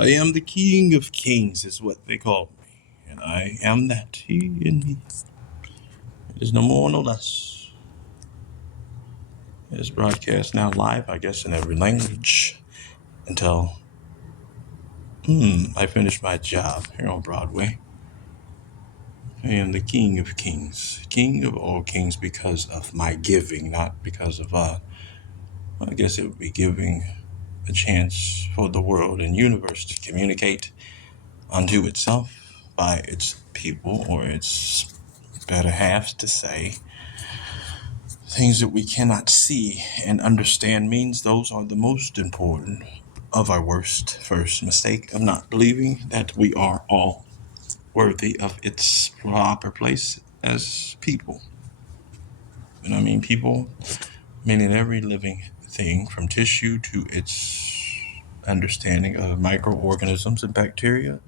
I am the King of Kings, is what they call me. And I am that. He and he. It is no more, no less. It is broadcast now live, I guess, in every language until I finish my job here on Broadway. I am the King of Kings, King of all kings because of my giving, not because of, I guess it would be giving a chance for the world and universe to communicate unto itself by its people or its better halves to say things that we cannot see and understand means those are the most important of our worst first mistake of not believing that we are all worthy of its proper place as people. And I mean people, meaning every living thing from tissue to its understanding of microorganisms and bacteria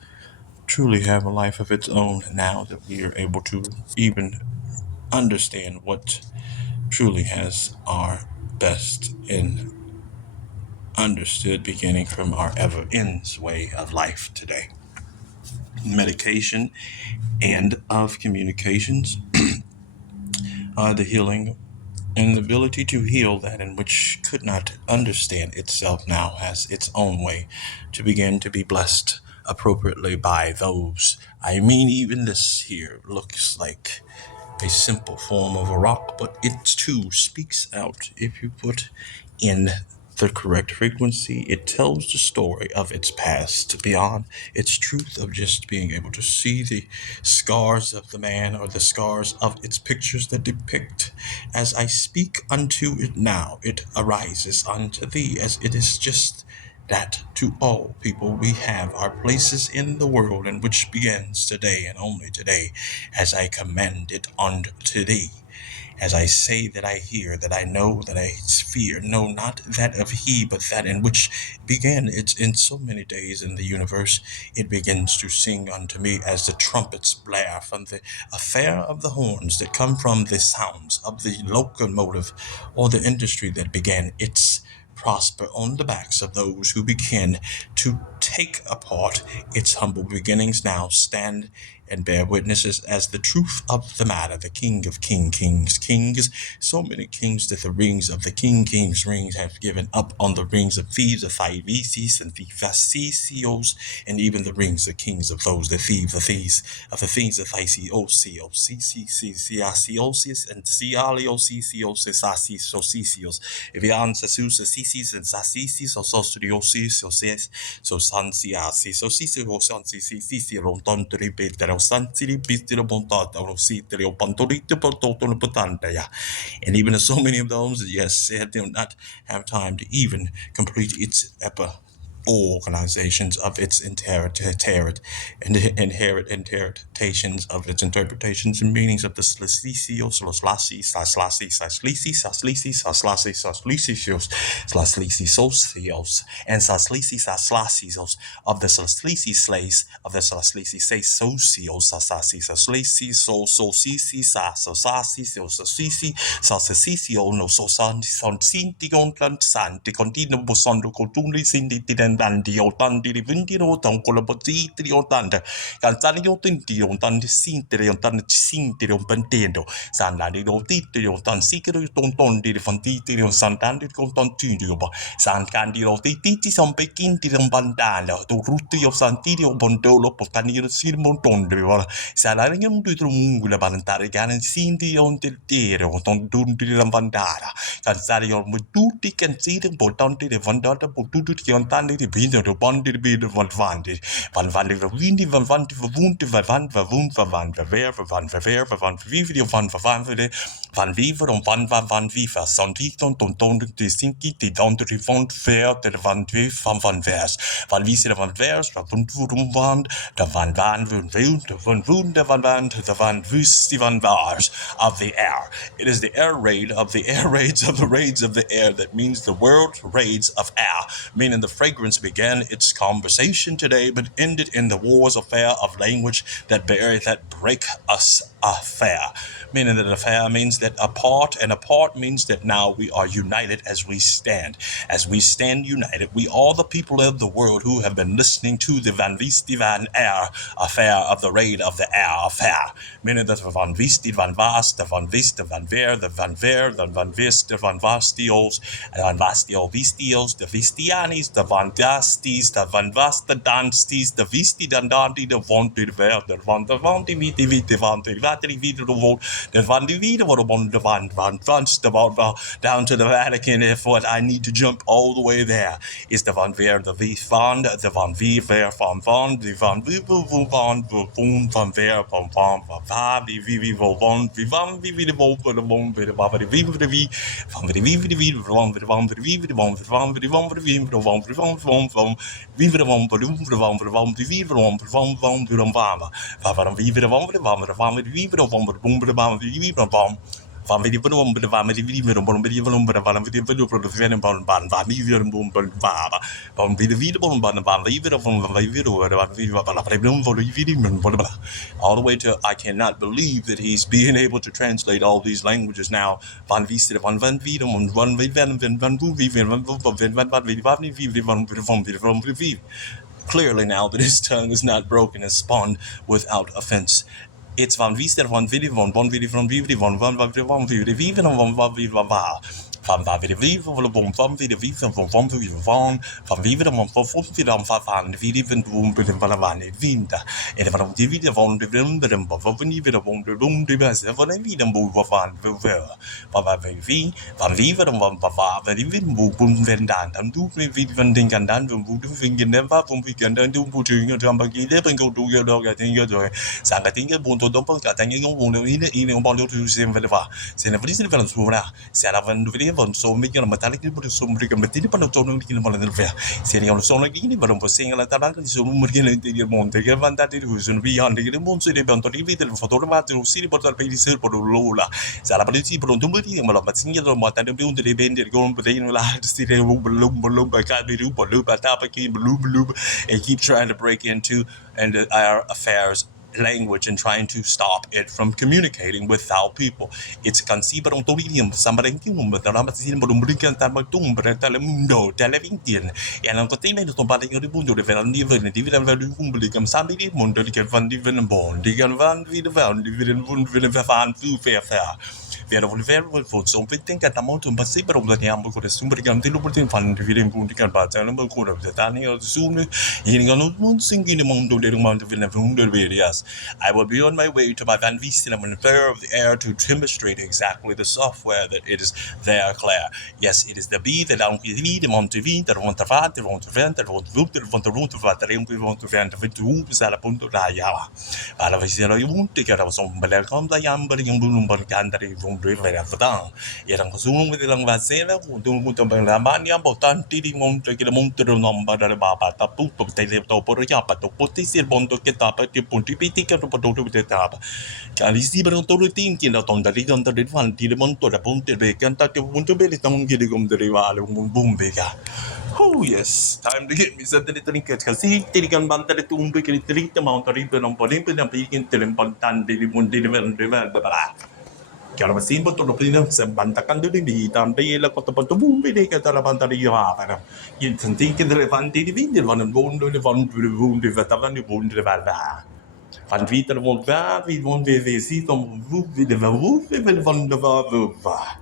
truly have a life of its own now that we are able to even understand what truly has our best in understood beginning from our ever ends way of life today. Medication and of communications are the healing and the ability to heal that in which could not understand itself now has its own way to begin to be blessed appropriately by those. I mean, even this here looks like a simple form of a rock, but it too speaks out. If you put in the correct frequency, it tells the story of its past beyond its truth of just being able to see the scars of the man or the scars of its pictures that depict. As I speak unto it now, it arises unto thee, as it is just that to all people we have our places in the world and which begins today and only today as I command it unto thee. As I say that I hear, that I know, that I fear, no, not that of he, but that in which began it in so many days in the universe, it begins to sing unto me as the trumpets blare from the affair of the horns that come from the sounds of the locomotive or the industry that began its prosper on the backs of those who begin to take apart its humble beginnings now stand and bear witnesses as the truth of the matter, the King of kings, so many kings that the rings of the king's rings have given up on the rings of thieves, of Phaireses and the Facetios, and even the rings of kings of those that thieve the thieves of the things of Thysiosios, Casiosius, and Cialiosisios, Asisosios, Evian Sasusa Sisis and Sasisis, or Sostiosis, so Sansiasi, so Cicero Sansi, Ronton to repeat the Sansi, Pistilo Bontat, or Citrio Pantorito Portoton Potandaya. And even so many of those, yes, it did not have time to even complete its organizations of its inherent interpretations of its interpretations and meanings of the Slasios, and Saslisios of the Saslisi slays of the Saslisi say socios, Saslisi, Sasasisio, no so son sinti contlant santi contino bosondo cotuni sindi tandi otandi vindiro toncola potitri otanda canzani otinti otandi sintri otandi sintri pantendo sandani otitri otan sikri tontondi fantiti santandi contantini san candilo titi son pekinti bandana to rutti of santiri o bondolo potani silmontondi salaringum di trungula balantare ganan sinti on del tere o ton dundi bandara Cansare tutti consider importanti di vandata per tutti che antani di vino di bandi di bide vanvanti vindi vanvanti vavunti van vivi van viver van viva san viton ton di sinki di donde di vont ver de van van vers van visere van vers van van de van wunde van de van wus die van vars of the air. It is the air raid of the air raids of the raids of the air that means the world raids of air, meaning the fragrance began its conversation today but ended in the wars of air of language that break us affair, meaning that affair means that apart, and apart means that now we are united as we stand. As we stand united, we all the people of the world who have been listening to the Van Visti Van Air affair of the raid of the air affair, meaning that the Van Visti Van Vast, the Van Vista Van Ver, the Van Ver, the Van Vist, the Van Vastiols, the Van Vastio Vistios, the Vistianis, the Van Dastis, the Van Vasta Danstis, the Visti Dandanti, the Vonti Ver, the Van the Vonti Viti Viti Vanti Vatri Viti the Van de Vita, what the Van Franz, down to the Vatican. If what I need to jump all the way there is the Van Ver, the V Van, the Van V Ver Van, the Van Vivo Van Ver Van Va, the Vivi Von, Vivan, Vivi the Vol, the Von, the Baba, the Vivi, the V, Van the Vivi, the V, Von, the Von, the Vivi, the Von, the Von, the Von, the Vivi, the Von, the Von, Vivi the Von, the Von, the Von, the Vivi, the Von, the Von, the Von, Van Vivi, the Von, the Von, the Von, the Vivi, the Von, the Boom, the Von, the Vivi, the Von, Van video van de van met die video van video van van video van de van van video van video van video van all the way to I cannot believe that he's being able to translate all these languages now. Van vista van video van video. Clearly now that his tongue is not broken and spawned without offense. It's van vister van video van video van video van video van video van video van viver van video van video van vinta en van die video van de wunderen van video van de wunderen van een video van viver van die video van dan doen we video van dingen dan we moeten vinden never van we kunnen doen moeten dan begin leven go do your dog dingen zo sang dingen bon tot op dat dingen gewoon in een bal te zien zijn vrienden van ons voor zijn van de van so me que matar aqui por so me que meter para todo mundo que não pode ver seria um som aqui nem para um pouquinho lá tá que so me que não tem monte que vantagem de uso no beyond que não se deve tanto de vida fotografar o cine por tal país ser por lula sala para ti por um tumbo de uma mas sim que não mata de um de bem de com por aí lá se de blum para cá de por lupa tapa aqui blum and keep trying to break into and our affairs language and trying to stop it from communicating with our people. It's conceivable on Torium, somebody but the Ramasin Burumbrican Tamatum, Telemundo, Televintian, and entertainment of somebody in the Bundu, the Veran, dividend value, become somebody, Mundo, the Van Divan Bone, the Van Vidavan, dividend Van Fu Fair. Vera very for so we think at the mountain, but see, but of the Yambo could assume that I'm delivering fun to feeling Bundican, but I number code of the Tani or soon, in singing among the little amount of the areas. I will be on my way to my Van Viestem and Fair of the Air to demonstrate exactly the software that it is there, Claire. Yes, it is the B that I'm the Montevi, that want to fight, that want to vent, that want to look, that want to root of that we want to vent of it to whom is at a punto da yawa. But if you won't take care of some Belecom, the Yamber, young Boom, but Gandari from River of the town. Yet I'm consuming with the long Vasela, who don't put up in Lamania, but Tanti won't take a month to the number that about the poop of the Toporiapa, to put this bond to get up at the Puntipiti to put over the top. Can you see but on the thinking that on the Rigan the one, Tilimon to the Ponte, they can't touch a Punto Belly, don't get it on the rival, boom bigger. Oh, yes, time to get me certain trinkets. Because he can banter the tomb, we can treat the mount of ribbon on Polimpa and Pekin till important, they won't deliver and develop the bra. Carabasin, but to the plinums and Bantakan to the beat, and they look at the boom, they get a banta de Yavana. You can think in the Levante, the one and bone to the one to the wound, the Vatavan, the wound, the Valva. Van Vieter won't waar, wie won't we zien om wie de woord we van de waar.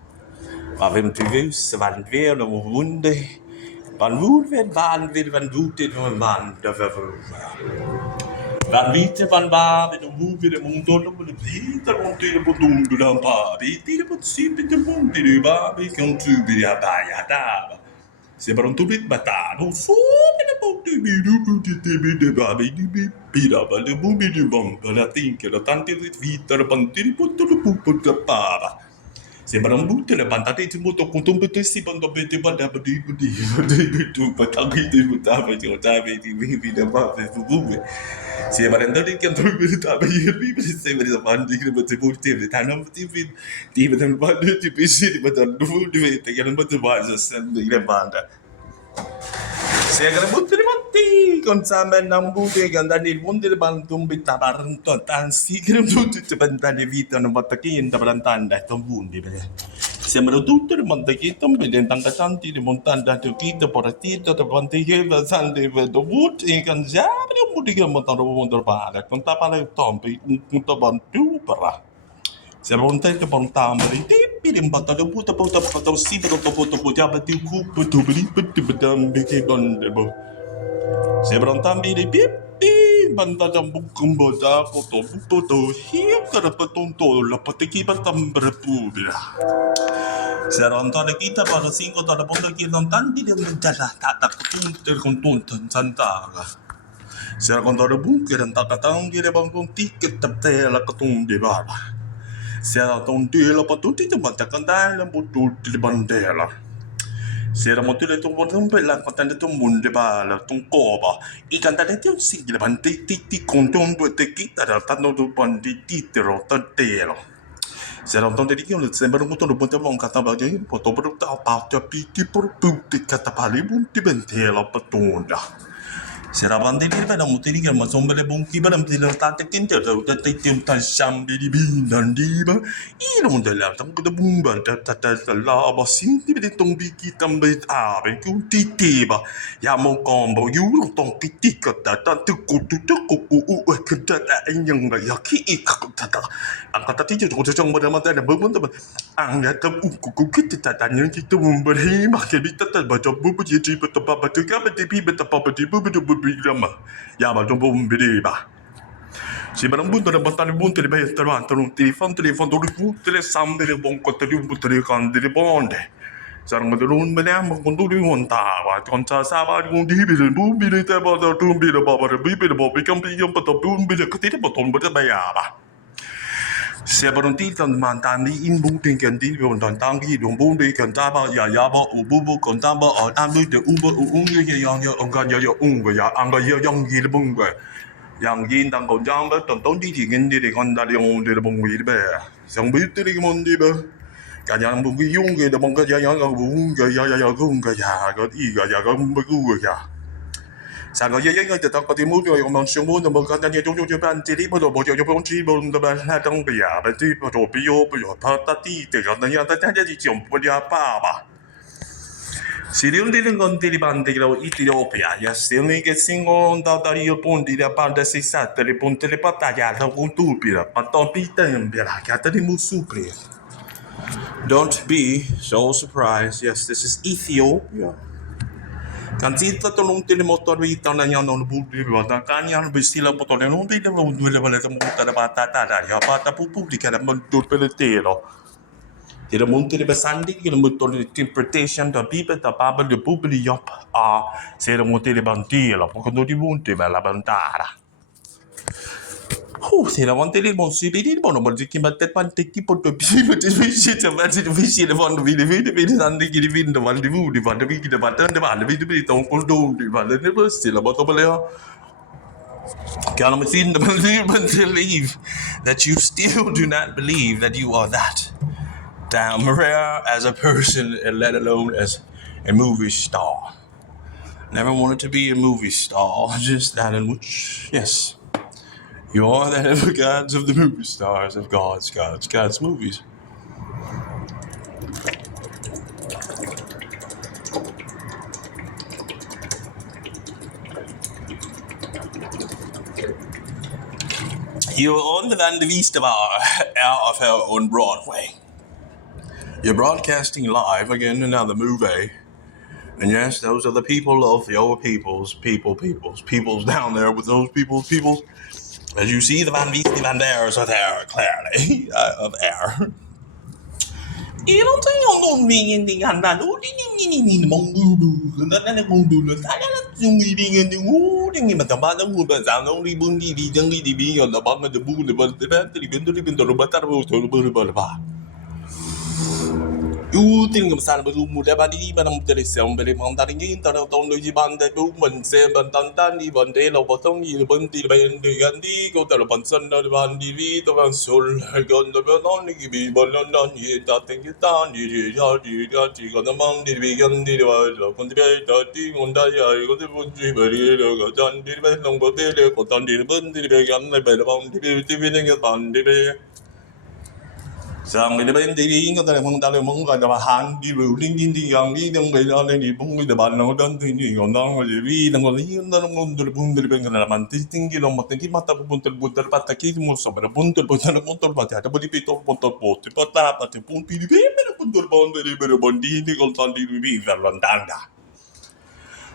Maar we moeten weten, van weer de wonde, van woord we van weer van woord dit van de waar. Van Vieter van waar we de woord weer de mond op de Vieter won't de doen de dan pa, die de moet zien met de mond die waar we kan tu bij ja daar. Se per un tubit batano, so in a boat to be the baby, Pira, but the booby the bomb, but I think the tanti with vita, the pantiri put to the poop put the para. Se per un butte le pantate ti butto con un petessi quando vedi bada di tu pataghi di butava di ottavi di vivi da bave su bube. Se per andare che andro per tava io vivi se per da bandi che per porti di tanam di vedo bandi di pesi di bada di vete che non poteva essere di banda. Segala buntiri mati kon sampe nambude gandani buntiri bantum bitabaran to tan sigrim tutti tebantani vita no batakin tabarantanda to bundi bele. Sembra tutto il mondo che também tanga tanti di montanda to kita partita to bantige basande do but e kan jabre mudiga montando mondo para kon tapala tompi un to bantu para. Se lontano pantamari, tipi di batta da puta puta puta sita da puta puta batti cupo tu bri putti badam beke bandebo. Se brontambi di pipi banda da bukum boda puto puto hiu kada patonto la patiki batambra pubira. Se rontone kita pada cinco tada ponda kita tanti di menjala tak tak tuntel kontuntan santaga. Se rontone bunker dan tak katang dia bangkong tiket taptela katung di baba. Se era tondela pa tutti te banta cantare un po' tutti le bandela. Se era molto le tumbo un po' la cantante tu munde bala, tu coba. I cantante ti un sigla banditi ti con un due te chitarra tanto tu banditi te rotatelo. Se era un tonto di che sembra un po' un po' di un cataba di un po' per ta parte piti per tutti catapali bunti bentela patonda. Se era banditi per un motivo che ma sono le bunchi per un tante che intero te un tasciambi di binandiba I non della tanto da bumba da la basinti per un bicchi tambe ave che un titeba yamo combo yu ton pitica da tanto tutto u che da yang ya ki ikata angkata ti jo jong pada mata da bumba anga ta ku kita ta yang kita bumba hi makin bitata baca bubu ji betapa batu ka beti betapa beti bubu Birama, Yama Jumbo Biriba. Si Barambunta da Bantani Bunta di Betaranta, un telefono di tutte sambe di buon contenuto di canti di bonde. Saranno di un benemo con tutti i montava, con Sava di un dibile, bumbi di te, da tumbi di Baba, bibili, Bobby, campion, but a bumbi di cattiva botton, but a bayaba. Se Baronti mantandi in booting can deal on Tangi, Dumbundi, Cantaba, Yayaba, Ububu, Contaba, or Ambu, the Uber, Unga, Yang, Ungaya, Unga, Anga, Young Gilbunga, Yang Yin, Tango Jamba, Tonti, Gindi, the Gonda, Young, the Bungi Bear, some beauty Mondiba, Kayang Bungi Yunga, the Bunga Yang, Unga, Yagunga, Yaga, Iga, Yagumbaguga. Sang ye ye te tak ti mu yo mang sung bu no kan ye jong jong ban ti li bo bo yo bo chi bo no ban na dong bi ya ba ti bo bi yo pa ta ti te ga na ya ta ta ji jiong bo ya pa ba. Si li un di con ti li ban ti lo Ethiopia ya se ni che singo da da io punti da banda si sa te le punte le pataglia da con tu pi da pa to pi tem bi la ka ta di mu supri. Don't be so surprised. Yes, this is Ethiopia. Kan sita to nung tinimotor ita na niya nung bubli ba ta kanya no bisila po to nung di na mo dwela bala mo ta na bata ta ya bata publika na mo dur peletero tira monte de basandi que mo to interpretation da bibe da baba de bubli yop sera monte de bantila po quando di monte ba la bantara sera monte de mon sibiri mo no mo di kimatet pantik ki po to bibe de visi te ba di visi le von vidi sandi ki di vindo mal di vudi va de vidi de batan de mal vidi bi to con do di va de ne stila ba to bale can I see believe that you still do not believe that you are that damn rare as a person, and let alone as a movie star. Never wanted to be a movie star, just that in which, yes, you are that of the gods of the movie stars of God's movies. You're on the Van de Vista Bar out of hell on Broadway. You're broadcasting live again another movie. And yes, those are the people of your peoples down there with those peoples. As you see, the Van Vista Van Ders are there, clearly, of air. You don't think I'm going to be in the hand. Uting san bu mu da ba di ba nam de sem be man da ni ta to no ji ban da bu mình sem ban tan tan di ban de lo ba tong ni ban ti ba en de gan di ko ta ban san da ban di vi to ban sol gon da ba non ni bi ban non non ni ta ten ki ta ni di ya ti ko na man di bi gan di ba lo kon di ba ta ti ngon da ya ko de bu ji ba ri lo ga tan di ba long ba de le ko tan di ban di ba gan na ba ban di bi ne ga tan di ba Sang mình bên đi có thể mong ta được mong gọi là hàng đi rượu linh linh đi gang đi đang bây giờ lên đi bung đi bạn nào đang thì nhiều người đang ngồi vì đang ngồi đi đang ngồi được bung được bên cái là mình tí tinh cái lòng mà tí mà ta bung được bắt ta kia mua sắm được bung được bắt ta bung đi to bung được bột thì bắt ta bắt thì bung đi bên bung được bung đi còn tan đi vì về London đã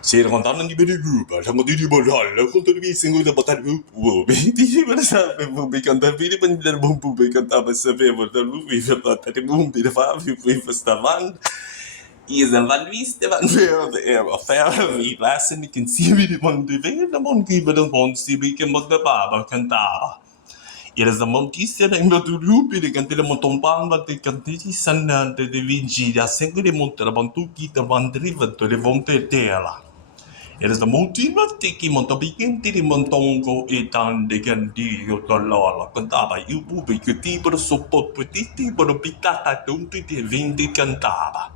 Sì, raccontando di bere grupa, siamo di borrare, racconto di singoli da battere di per sapere bumbi cantare di bandire bumbi cantava sapeva da lui per battere bumbi da fare per stavand. Is en van viste van er affär vi läsen ni kan se vi man de vet man giver den hon si vi kan mot baba cantava. Eles da monticia da inda do lupi de cantele montomban va de cantiti sanante de vinci da sempre de montare bantuki da vandriva de vonte tela. Eles da montiva tiki montabikin tiri montongo etan de candio dolala cantava il bubi che tipo de soppo petiti per pitata tunti de vindi cantava.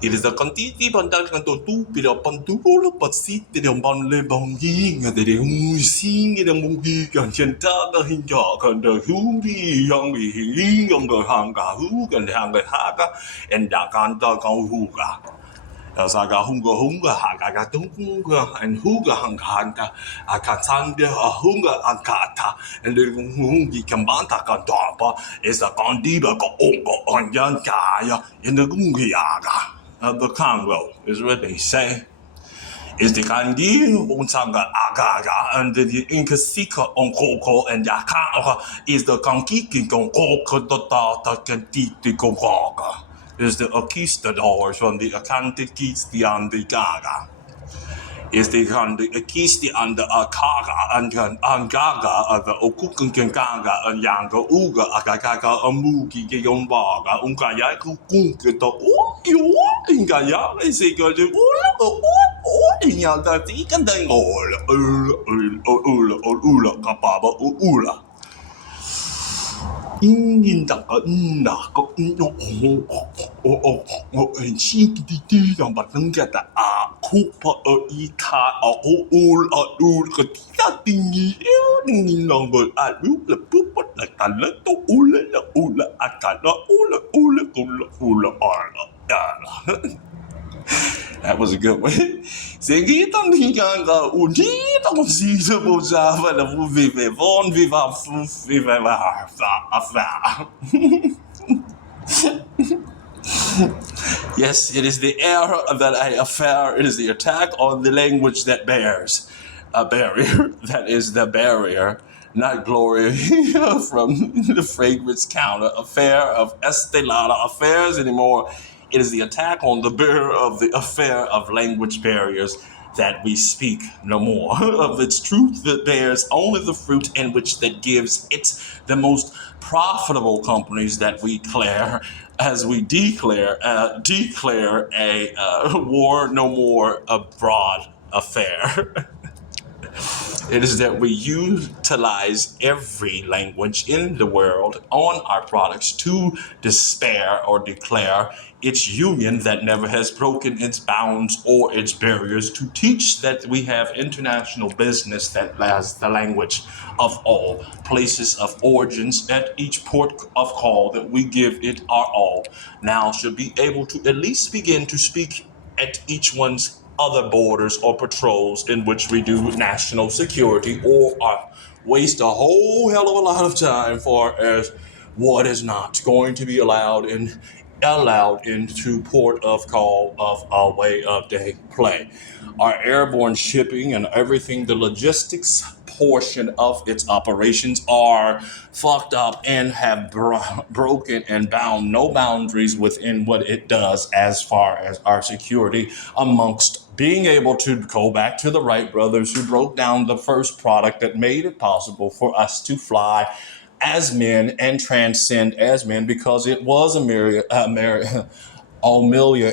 Eles da cantiti bandal canto tu pira panturo patsiti de ban le bangi de sing de mungi kan cantava hinja kan da huri yang hanga hu kan hanga haga and da canta kan huga. Saga hunga hagaga tunga and huga hanganta akatanda a hunga ankata and the hungi kambanta kantapa is a kandiba ko ongo onyankaya in the gungiaga of the Congo is what they say. Is the kandi unsanga agaga and the inkasika on koko and yaka is the kankiki on koko dota kantiti kongaga. Is the Akistadors from the Akantikisti and the Gaga. Is the Akisti and the Akaga and Angaga of the Okukangaga and Yanga Uga Akagaga Amuki Gayombaga Unkaya Kukunka you Ingaya is a good in Yanga Tikan Ula Kapaba Ula. Inginda na ko no en chiki yang batanga ta a kupa ita a ul ka ta tingi ni nongo a la pupa la kala to ula akala ula ala. That was a good one. Seguita ligando o dia não se pousava na viver von viva viva a Yes, it is the era that I affair. It is the attack on the language that bears a barrier. That is the barrier, not glory from the fragrance counter affair of Estee Lauder affairs anymore. It is the attack on the bearer of the affair of language barriers that we speak no more of its truth that bears only the fruit in which that gives it the most profitable companies that we declare as we declare a war no more abroad affair. It is that we utilize every language in the world on our products to despair or declare its union that never has broken its bounds or its barriers to teach that we have international business that has the language of all places of origins at each port of call that we give it our all now should be able to at least begin to speak at each one's other borders or patrols in which we do national security or waste a whole hell of a lot of time for as what is not going to be allowed into port of call of our way of day play. Our airborne shipping and everything, the logistics portion of its operations are fucked up and have broken and bound no boundaries within what it does as far as our security amongst being able to go back to the Wright brothers who broke down the first product that made it possible for us to fly as men and transcend as men, because it was Amelia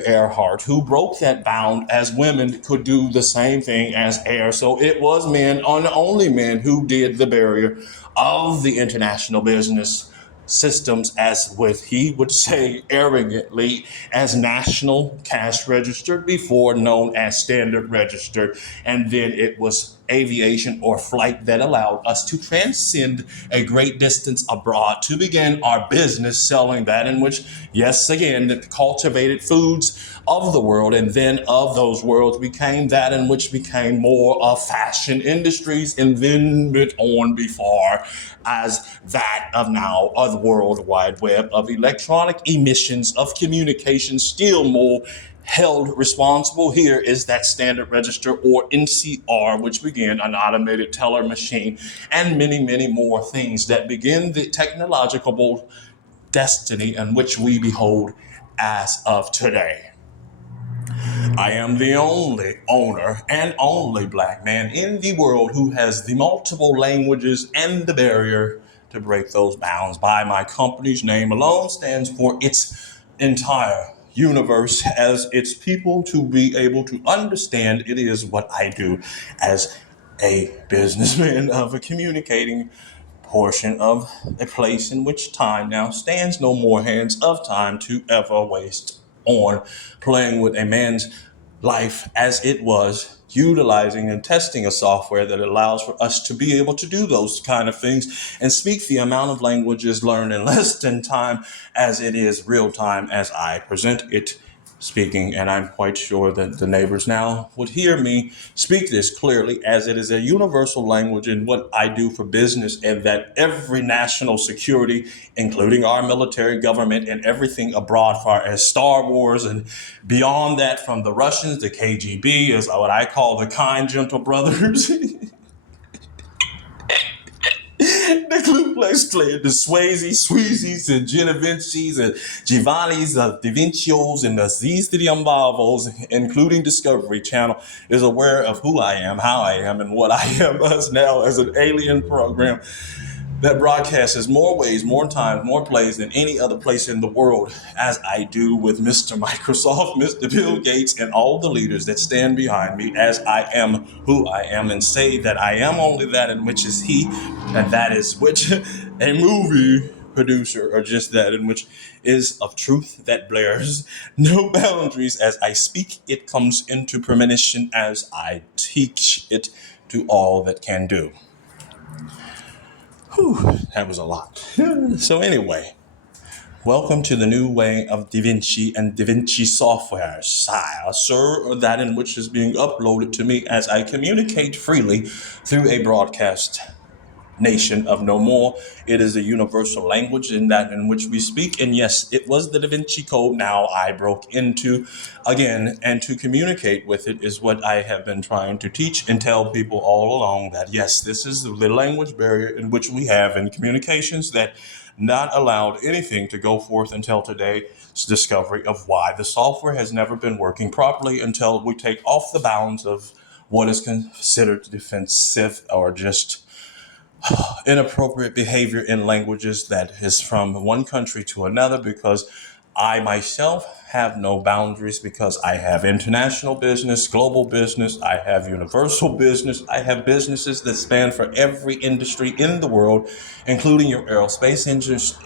Earhart who broke that bound, as women could do the same thing as air. So it was men and only men who did the barrier of the international business systems, as with he would say arrogantly, as national cash registered, before known as standard registered, and then it was aviation or flight that allowed us to transcend a great distance abroad to begin our business selling that in which, yes, again, the cultivated foods of the world, and then of those worlds became that in which became more of fashion industries, and then went on before as that of now of the World Wide Web of electronic emissions of communication, still more held responsible. Here is that standard register, or NCR, which began an automated teller machine, and many, many more things that begin the technological destiny in which we behold as of today. I am the only owner and only black man in the world who has the multiple languages and the barrier to break those bounds. By my company's name alone stands for its entire universe, as its people to be able to understand it is what I do as a businessman of a communicating portion of a place in which time now stands no more hands of time to ever waste on playing with a man's life as it was, utilizing and testing a software that allows for us to be able to do those kind of things and speak the amount of languages learned in less than time as it is real time as I present it speaking. And I'm quite sure that the neighbors now would hear me speak this clearly, as it is a universal language in what I do for business, and that every national security, including our military government and everything abroad, far as Star Wars and beyond that, from the Russians, the KGB, is what I call the kind, gentle brothers. The Ku Klux Klan, the Swayze, Sweezies, and Genevinci's, and Giovanni's, the Da Vincios, and the Z's to the Umbavos, including Discovery Channel, is aware of who I am, how I am, and what I am as now as an alien program that broadcasts more ways, more times, more plays than any other place in the world, as I do with Mr. Microsoft, Mr. Bill Gates, and all the leaders that stand behind me, as I am who I am, and say that I am only that in which is he, and that is which a movie producer, or just that in which is of truth that blares no boundaries. As I speak, it comes into premonition as I teach it to all that can do. Whew, that was a lot. So anyway, welcome to the new way of DaVinci and DaVinci software, sir, or that in which is being uploaded to me as I communicate freely through a broadcast nation of no more. It is a universal language in that in which we speak. And yes, it was the Da Vinci Code now I broke into again, and to communicate with it is what I have been trying to teach and tell people all along, that yes, this is the language barrier in which we have in communications that not allowed anything to go forth until today's discovery of why the software has never been working properly, until we take off the bounds of what is considered defensive or just inappropriate behavior in languages that is from one country to another, because I myself have no boundaries, because I have international business, global business, I have universal business, I have businesses that span for every industry in the world, including your aerospace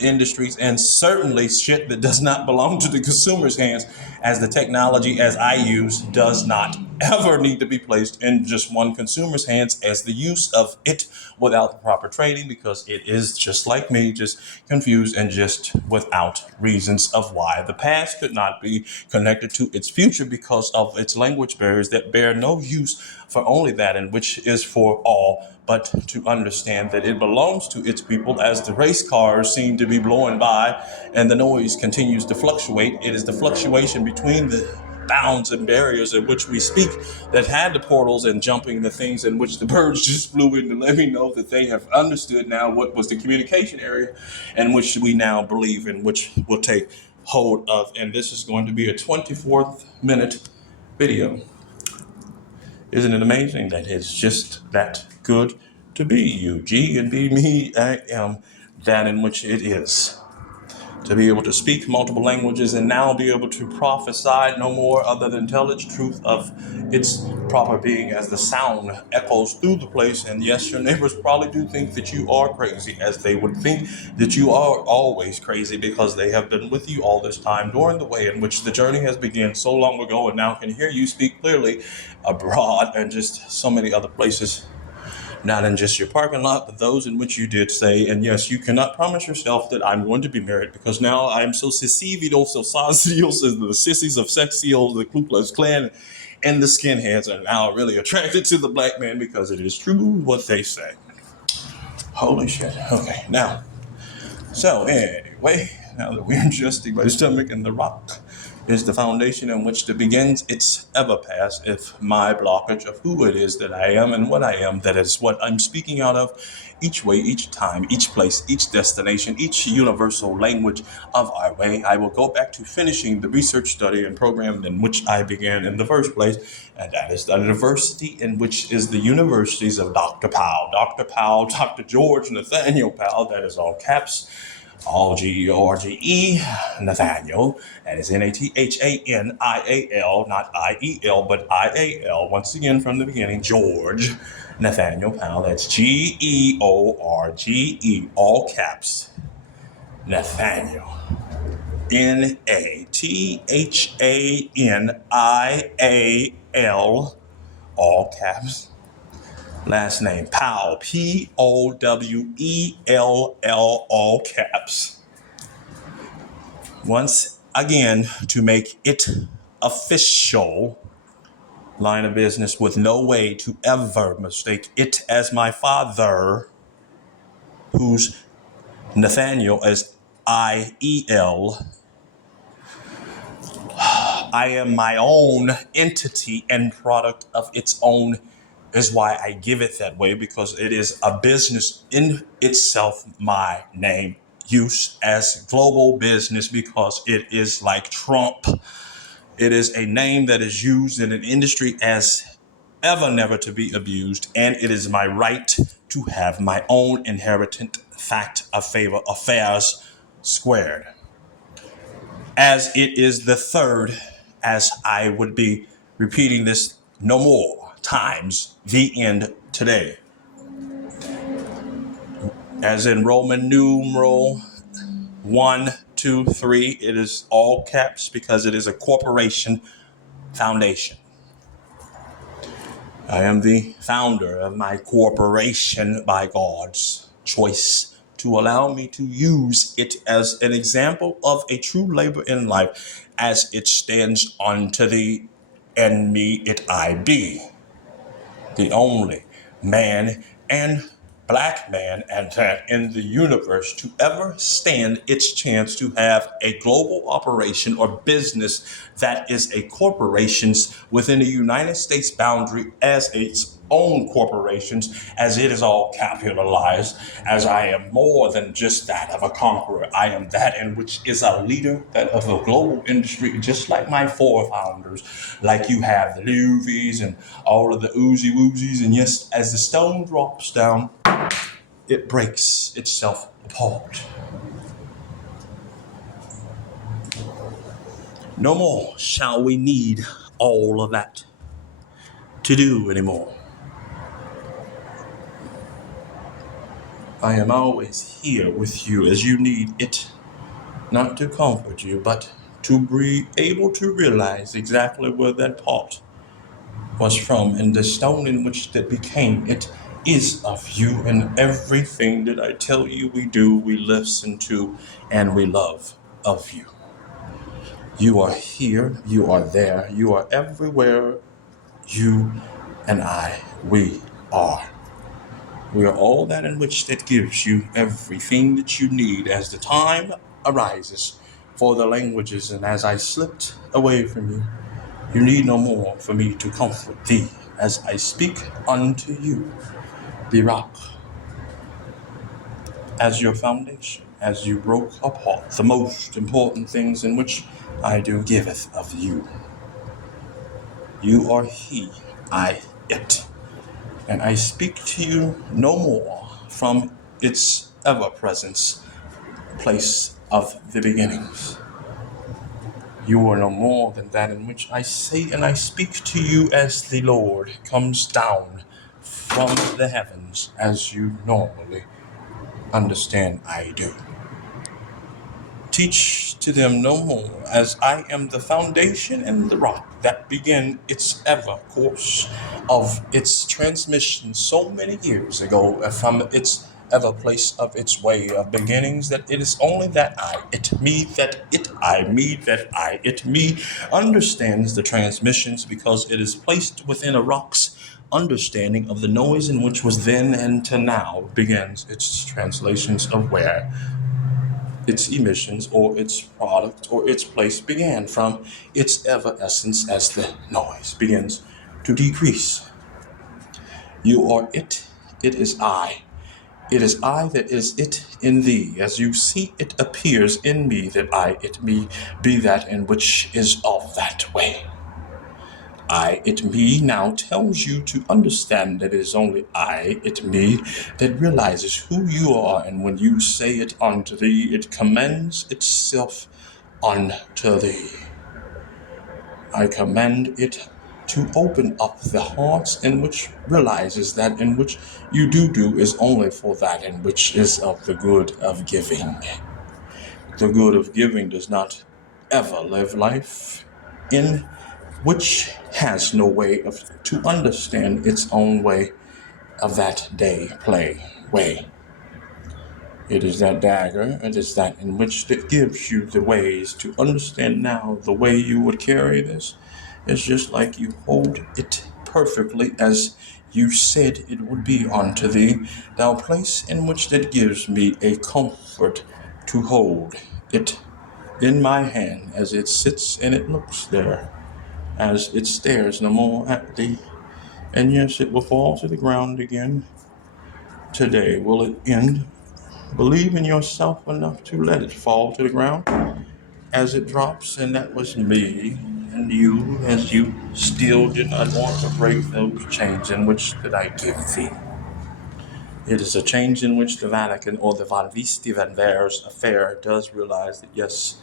industries, and certainly shit that does not belong to the consumer's hands, as the technology as I use does not ever need to be placed in just one consumer's hands, as the use of it without the proper training, because it is just like me, just confused and just without reasons of why the past could not be connected to its future, because of its language barriers that bear no use for only that, and which is for all, but to understand that it belongs to its people. As the race cars seem to be blowing by and the noise continues to fluctuate, it is the fluctuation between the bounds and barriers in which we speak that had the portals and jumping the things in which the birds just flew in to let me know that they have understood now what was the communication area, and which we now believe in, which will take hold of. And this is going to be a 24th minute video. Isn't it amazing that it's just that good to be you? G and be me, I am that in which it is. To be able to speak multiple languages and now be able to prophesy no more other than tell its truth of its proper being as the sound echoes through the place. And yes, your neighbors probably do think that you are crazy, as they would think that you are always crazy because they have been with you all this time during the way in which the journey has begun so long ago and now can hear you speak clearly abroad and just so many other places. Not in just your parking lot, but those in which you did say, and yes, you cannot promise yourself that I'm going to be married because now I'm so sissivio, so saucio, so the sissies of Sexio, the Ku Klux Klan, and the skinheads are now really attracted to the black man because it is true what they say. Holy shit. Okay, now, so anyway, now that we're adjusting my stomach and the rock is the foundation in which to begins its ever past if my blockage of who it is that I am and what I am, that is what I'm speaking out of each way, each time, each place, each destination, each universal language of our way. I will go back to finishing the research study and program in which I began in the first place, and that is the university in which is the universities of Dr. Powell. Dr. Powell, Dr. George Nathaniel Powell, that is all caps. All George, Nathaniel, that is Nathaniel, not IEL, but IAL. Once again, from the beginning, George Nathaniel Powell, that's George, all caps, Nathaniel, Nathaniel, all caps. Last name, Powell, Powell, all caps. Once again, to make it official, line of business with no way to ever mistake it as my father, whose Nathaniel as IEL. I am my own entity and product of its own, is why I give it that way, because it is a business in itself, my name use as global business, because it is like Trump. It is a name that is used in an industry as ever never to be abused, and it is my right to have my own inherent fact of favor affairs squared. As it is the third, as I would be repeating this no more times, the end today. As in Roman numeral 1, 2, 3, it is all caps because it is a corporation foundation. I am the founder of my corporation by God's choice to allow me to use it as an example of a true labor in life, as it stands unto thee and me it I be, the only man and black man and that in the universe to ever stand its chance to have a global operation or business that is a corporation's within the United States boundary as its own corporations, as it is all capitalized, as I am more than just that of a conqueror. I am that in which is a leader that of a global industry, just like my forefathers, like you have the Luvies and all of the Uzi Woozies, and yes, as the stone drops down, it breaks itself apart. No more shall we need all of that to do anymore. I am always here with you as you need it, not to comfort you, but to be able to realize exactly where that part was from, and the stone in which that became it is of you, and everything that I tell you we do, we listen to, and we love of you. You are here, you are there, you are everywhere. You and I, we are. We are all that in which that gives you everything that you need as the time arises for the languages. And as I slipped away from you, you need no more for me to comfort thee as I speak unto you, the rock, as your foundation, as you broke apart the most important things in which I do giveth of you. You are he, I it. And I speak to you no more from its ever-presence, place of the beginnings. You are no more than that in which I say and I speak to you as the Lord comes down from the heavens as you normally understand I do. Teach to them no more, as I am the foundation and the rock that began its ever course of its transmission so many years ago from its ever place of its way of beginnings, that it is only that I, it, me, that it, I, me, that I, it, me, understands the transmissions because it is placed within a rock's understanding of the noise in which was then and to now begins its translations of where its emissions or its product or its place began from its ever essence as the noise begins to decrease. You are it, it is I. It is I that is it in thee. As you see it appears in me that I, it, me, be that in which is of that way. I, it, me now tells you to understand that it is only I, it, me, that realizes who you are, and when you say it unto thee, it commends itself unto thee. I command it to open up the hearts in which realizes that in which you do is only for that in which is of the good of giving. The good of giving does not ever live life in which has no way of to understand its own way of that day play way. It is that dagger, it is that in which that gives you the ways to understand now the way you would carry this. It's just like you hold it perfectly as you said it would be unto thee, thou place in which that gives me a comfort to hold it in my hand as it sits and it looks there, as it stares no more at thee. And yes, it will fall to the ground again. Today will it end. Believe in yourself enough to let it fall to the ground as it drops, and that was me and you, as you still did not want to break those chains in which that I give thee. It is a change in which the Vatican or the Van Visti Van Vers affair does realize that yes,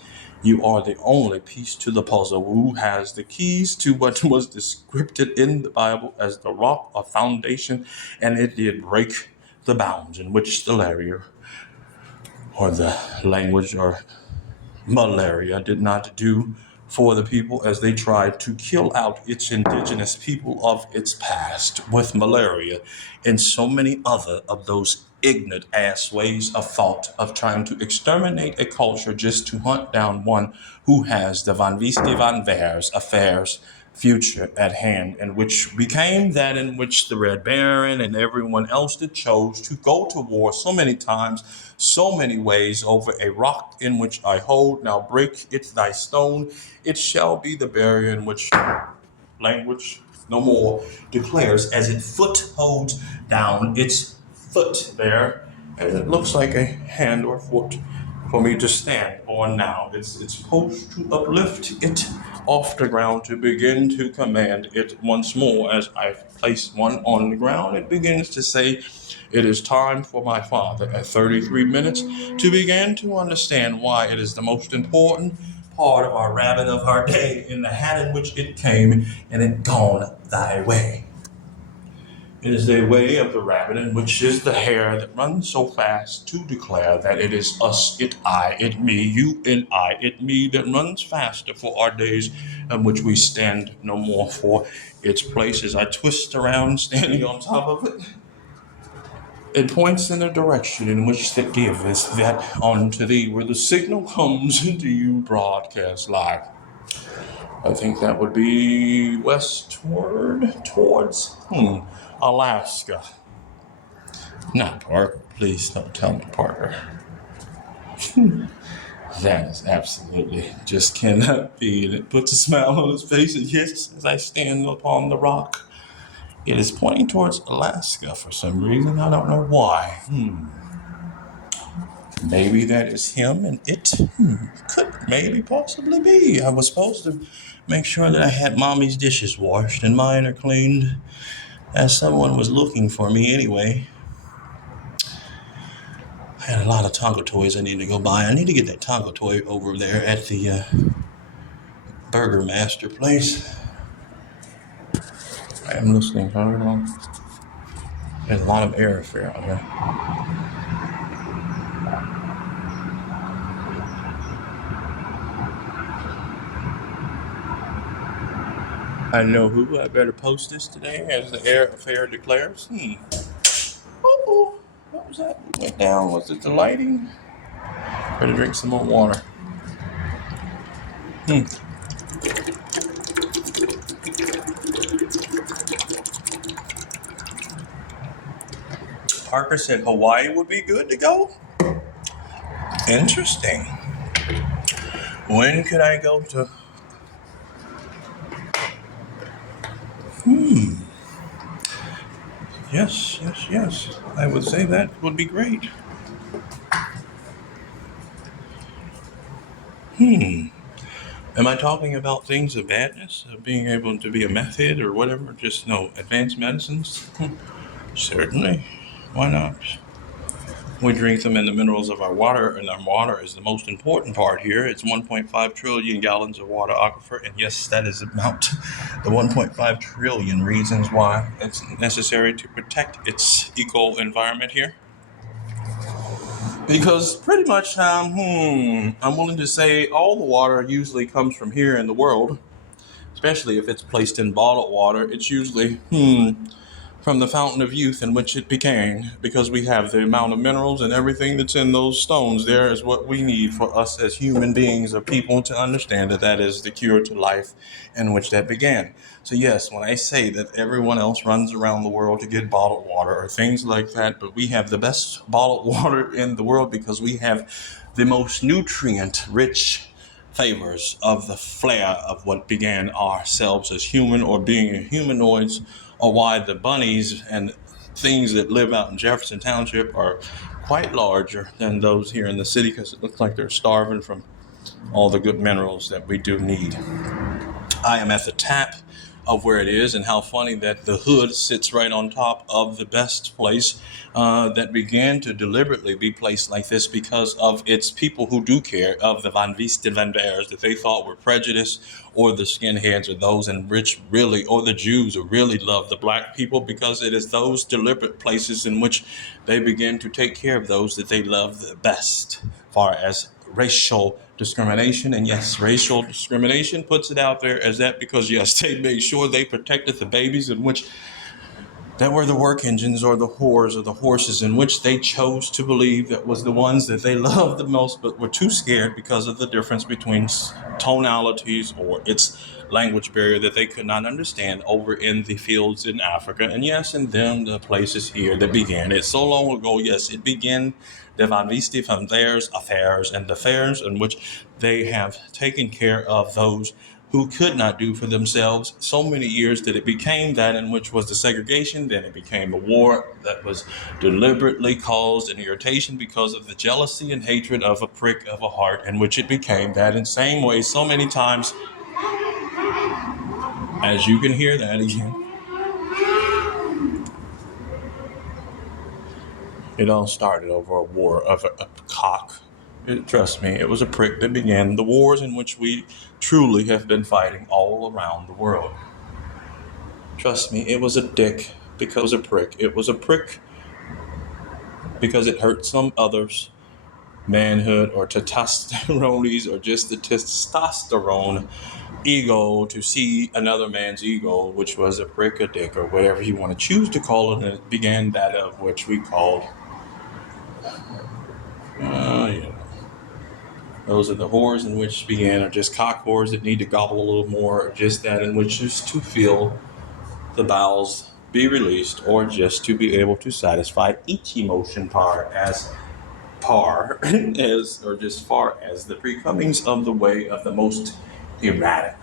you are the only piece to the puzzle who has the keys to what was described in the Bible as the rock or foundation, and it did break the bounds in which the laria or the language or malaria did not do for the people as they tried to kill out its indigenous people of its past with malaria and so many other of those ignorant ass ways of thought of trying to exterminate a culture just to hunt down one who has the Van Visti Van Vers affairs future at hand, and which became that in which the Red Baron and everyone else that chose to go to war so many times, so many ways over a rock in which I hold. Now break it thy stone, it shall be the barrier in which language no more declares as it foot holds down its foot there, and it looks like a hand or foot for me to stand on now. It's supposed to uplift it off the ground to begin to command it once more. As I place one on the ground, it begins to say, it is time for my father at 33 minutes to begin to understand why it is the most important part of our rabbit of our day in the hat in which it came and it gone thy way. It is the way of the rabbit in which is the hare that runs so fast to declare that it is us, it, I, it, me, you, and I, it, me that runs faster for our days in which we stand no more for its place. As I twist around standing on top of it, it points in the direction in which that giveth that unto thee, where the signal comes into you broadcast live. I think that would be westward towards Alaska. Not Parker. Please don't tell me Parker. That is absolutely just cannot be. And it puts a smile on his face. And yes, as I stand upon the rock, it is pointing towards Alaska for some reason. I don't know why. Maybe that is him and it. Could maybe possibly be. I was supposed to make sure that I had mommy's dishes washed and mine are cleaned, as someone was looking for me anyway. I had a lot of Tonka toys I need to go buy. I need to get that Tonka toy over there at the Burger Master place. I am listening. Hold on. There's a lot of airfare out here. I know who. I better post this today as the airfare declares. Oh, what was that? It went down. Was it the lighting? Better drink some more water. Parker said Hawaii would be good to go. Interesting. When could I go to? Yes. I would say that would be great. Am I talking about things of badness, of being able to be a meth head or whatever? Just no advanced medicines? Certainly. Why not? We drink them in the minerals of our water, and our water is the most important part here. It's 1.5 trillion gallons of water aquifer, and yes, that is about the 1.5 trillion reasons why it's necessary to protect its eco environment here. Because pretty much, I'm willing to say all the water usually comes from here in the world, especially if it's placed in bottled water. It's usually, from the fountain of youth in which it became, because we have the amount of minerals and everything that's in those stones there is what we need for us as human beings or people to understand that is the cure to life in which that began. So yes, when I say that everyone else runs around the world to get bottled water or things like that, but we have the best bottled water in the world because we have the most nutrient rich favors of the flair of what began ourselves as human or being humanoids, or why the bunnies and things that live out in Jefferson Township are quite larger than those here in the city, because it looks like they're starving from all the good minerals that we do need. I am at the tap of where it is, and how funny that the hood sits right on top of the best place that began to deliberately be placed like this because of its people who do care, of the Van Visten Van Bears that they thought were prejudiced, or the skinheads, or those in which really, or the Jews who really love the black people, because it is those deliberate places in which they begin to take care of those that they love the best, far as racial discrimination. And yes, racial discrimination puts it out there as that because yes, they made sure they protected the babies in which that were the work engines or the whores or the horses in which they chose to believe that was the ones that they loved the most, but were too scared because of the difference between tonalities or its language barrier that they could not understand over in the fields in Africa. And yes, in them, the places here that began it so long ago, yes, it began the Van Viste from theirs affairs and the affairs in which they have taken care of those who could not do for themselves so many years that it became that in which was the segregation. Then it became a war that was deliberately caused an irritation because of the jealousy and hatred of a prick of a heart, in which it became that in same way so many times, as you can hear that again. It all started over a war of a cock. Trust me, it was a prick that began the wars in which we truly have been fighting all around the world. Trust me, it was a dick because a prick. It was a prick because it hurt some others' manhood or testosterone or just the testosterone ego to see another man's ego, which was a prick, a dick, or whatever you want to choose to call it. And it began that of which we called, those are the whores in which began, or just cock whores that need to gobble a little more, or just that in which is to feel the bowels be released, or just to be able to satisfy each emotion as or just far as the precomings of the way of the most erratic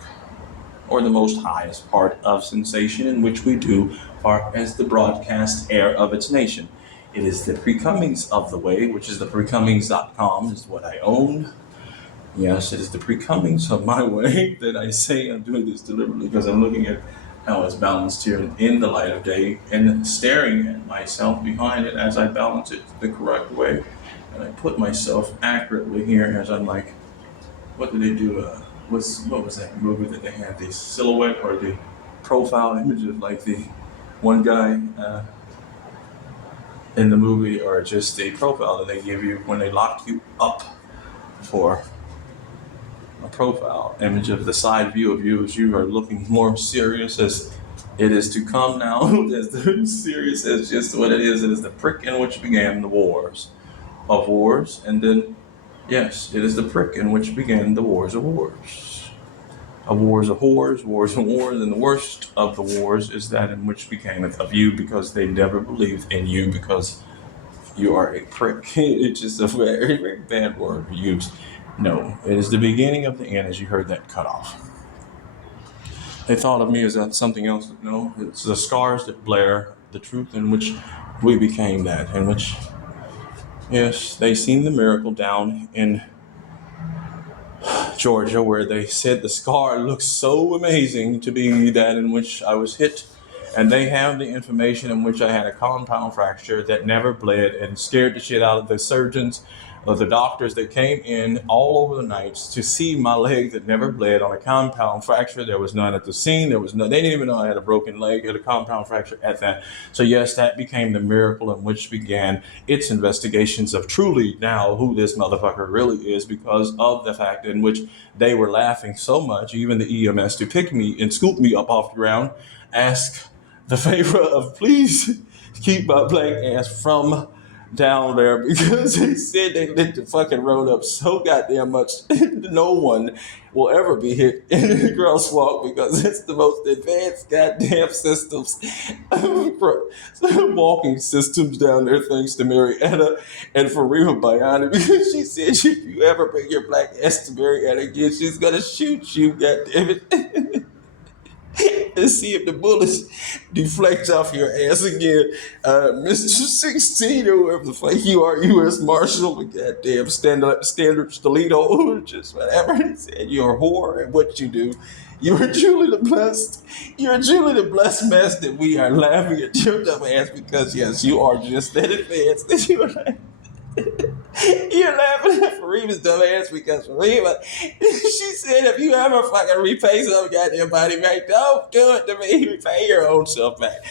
or the most highest part of sensation in which we do far as the broadcast air of its nation. It is the precomings of the way, which is the precomings.com is what I own. Yes, it is the precomings of my way that I say I'm doing this deliberately because I'm looking at how it's balanced here in the light of day and staring at myself behind it as I balance it the correct way. And I put myself accurately here as I'm like, what did they do? What was that movie that they had the silhouette or the profile images, like the one guy in the movie, or just the profile that they give you when they lock you up for a profile image of the side view of you as you are looking more serious as it is to come now, as serious as just what it is. It is the prick in which began the wars of wars, and then, yes, it is the prick in which began the wars of wars. Of wars of whores, wars of wars, and the worst of the wars is that in which became of you because they never believed in you because you are a prick. It's just a very, very bad word used. No, it is the beginning of the end as you heard that cut off. They thought of me as something else. No, it's the scars that blare the truth in which we became that, in which, yes, they seen the miracle down in Georgia where they said the scar looks so amazing to be that in which I was hit. And they have the information in which I had a compound fracture that never bled and scared the shit out of the surgeons, of the doctors that came in all over the nights to see my leg that never bled on a compound fracture. There was none at the scene. They didn't even know I had a broken leg, had a compound fracture at that. So yes, that became the miracle in which began its investigations of truly now who this motherfucker really is, because of the fact in which they were laughing so much, even the EMS, to pick me and scoop me up off the ground, ask the favor of please keep my black ass from down there, because they said they lit the fucking road up so goddamn much no one will ever be hit in the crosswalk because it's the most advanced goddamn systems walking systems down there, thanks to Marietta and Farima Bayani, because she said if you ever bring your black ass to Marietta again, she's gonna shoot you, goddamn it. And see if the bullets deflect off your ass again. Mr. 16 or whoever the fuck you are, U.S. Marshal, the goddamn standard Toledo, or just whatever. He said you're a whore at what you do. You're truly the blessed mess that we are laughing at your dumb ass because, yes, you are just that advanced that you are laughing. You're laughing at Farima's dumb ass because Farima, she said if you ever fucking repay some goddamn body back, don't do it to me. Repay your own self back.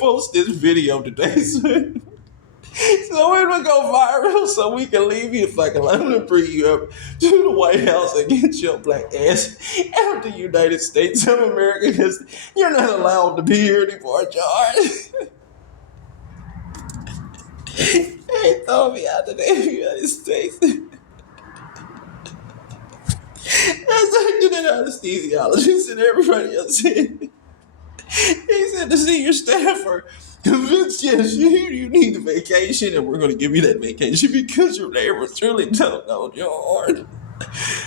Post this video today so it will go viral so we can leave you fucking alone and bring you up to the White House and get your black ass out of the United States of America because you're not allowed to be here anymore, George. They throw me out of the United States. That's like an anesthesiologist and everybody else said. He said the senior staff are convinced, yes, you need a vacation and we're going to give you that vacation because your neighbors truly don't know George.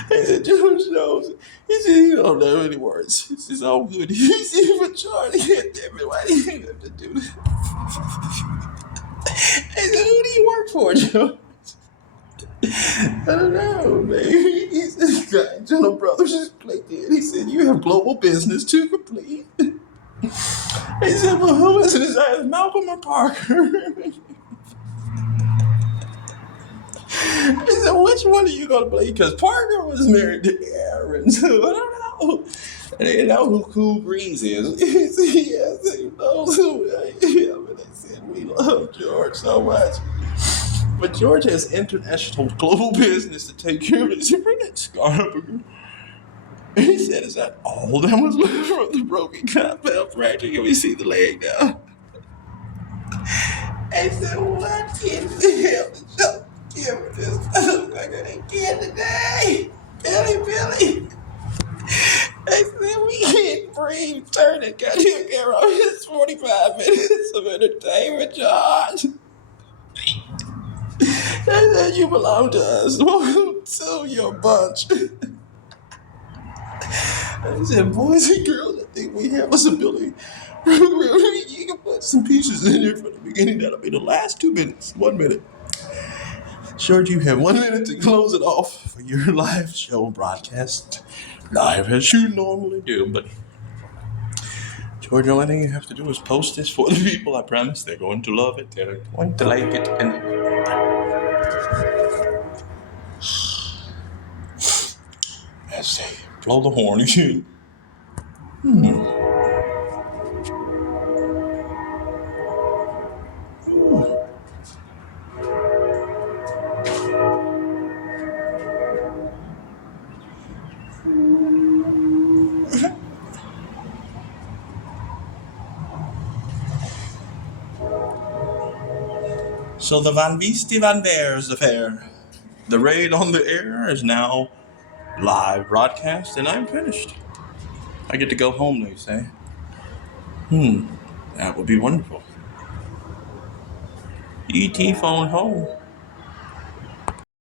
He said, George knows. He said, you don't know any words. This is all good. He said, but George, damn it, why do you have to do that? He said, who do you work for, George? I don't know, baby. He said, General Brothers just clicked in. He said, you have global business to complete. He said, well, who is it? Is that Malcolm or Parker? He said, which one are you going to believe? Because Parker was married to Aaron, so I don't know. And they know who Cool Breeze is. He said, yes, he knows who I am. And they said, we love George so much. But George has international global business to take care of. He said, bring that scar up again. And he said, is that all that was left from the broken compound fracture? Can we see the leg now? I said, what in the hell did y'all give this motherfucker again today? Billy. I said, we can't breathe. Turn it, goddamn camera. It's 45 minutes of entertainment, George. I said, you belong to us. Welcome to your bunch. I said, boys and girls, I think we have this ability. You can put some pieces in here from the beginning. That'll be the last 2 minutes. 1 minute. George, you have 1 minute to close it off for your live show broadcast. Live as you normally do, but George, the only thing you have to do is post this for the people. I promise they're going to love it. They're going to like it. And say, blow the horn. So the Van Beastie Van Bears affair. The raid on the air is now live broadcast, and I'm finished. I get to go home, they say. That would be wonderful. E.T. phone home.